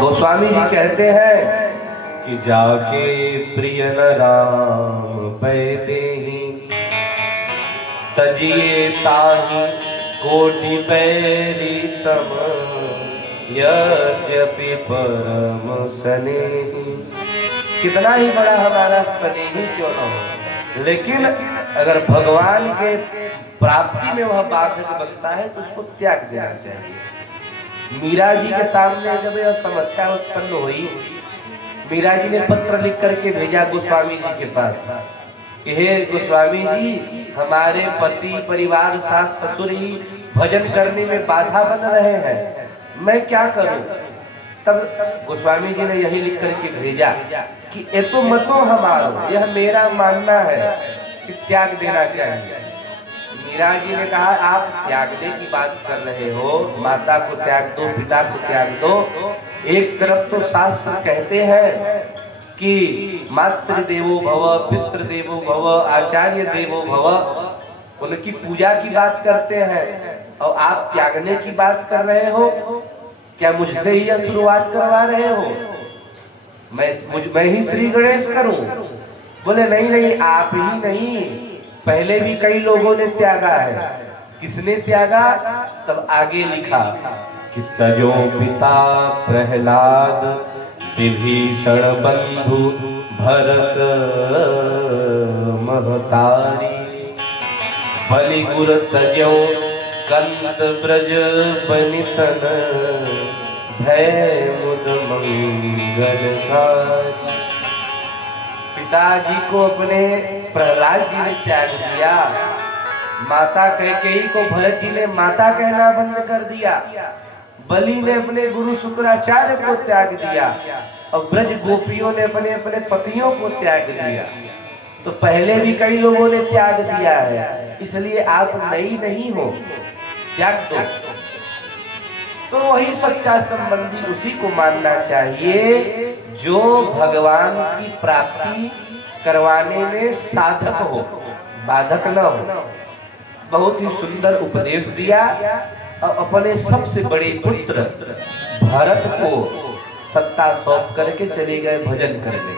गोस्वामी जी कहते हैं कि जाके प्रिय न राम पैते ही तजिए ताही कोटि पैरी सम यद्यपि परम स्नेही। कितना ही बड़ा हमारा स्नेही क्यों न हो, लेकिन अगर भगवान के प्राप्ति में वह बाधक बनता है तो उसको त्याग देना चाहिए। मीरा जी के सामने जब यह समस्या उत्पन्न हुई, मीरा जी ने पत्र लिख करके भेजा गोस्वामी जी के पास कि हे गोस्वामी जी, हमारे पति परिवार सास ससुर ही भजन करने में बाधा बन रहे हैं, मैं क्या करूं। तब गोस्वामी जी ने यही लिख करके भेजा कि ये तो मतो हमारो, यह मेरा मानना है कि त्याग देना चाहिए। मीरा जी ने कहा आप त्यागने की बात कर रहे हो, माता को त्याग दो, पिता को त्याग दो। एक तरफ तो शास्त्र कहते हैं कि मातृ देवो भव, पितृ देवो भव, आचार्य देवो भव, उनकी पूजा की बात करते हैं, और आप त्यागने की बात कर रहे हो। क्या मुझसे ही यह शुरुआत करवा रहे हो? मैं ही श्री गणेश करूं? बोले नहीं नहीं, आप ही नहीं, पहले भी कई लोगों ने त्यागा है। किसने त्यागा? तब आगे लिखा कि तजो पिता प्रहलाद, विभीषण बंधु भरत महतारी, बलि गुर तजो कंत ब्रज बनितन, भय मुद मंगलकारी। पिताजी को अपने प्रहलाद जी ने त्याग दिया, माता कैकेयी को भरत जी ने माता कहना बंद कर दिया, बलि ने अपने गुरु शुक्राचार्य को त्याग दिया, और ब्रज गोपियों ने अपने अपने पतियों को त्याग दिया। तो पहले भी कई लोगों ने त्याग दिया है, इसलिए आप नई नहीं हो, त्याग दो। तो वही सच्चा संबंधी उसी को मानना चाहिए जो भगवान की प्राप्ति करवाने में साधक हो, बाधक न हो। बहुत ही सुंदर उपदेश दिया, और अपने सबसे बड़े पुत्र भरत को सत्ता सौंप करके चले गए भजन करने।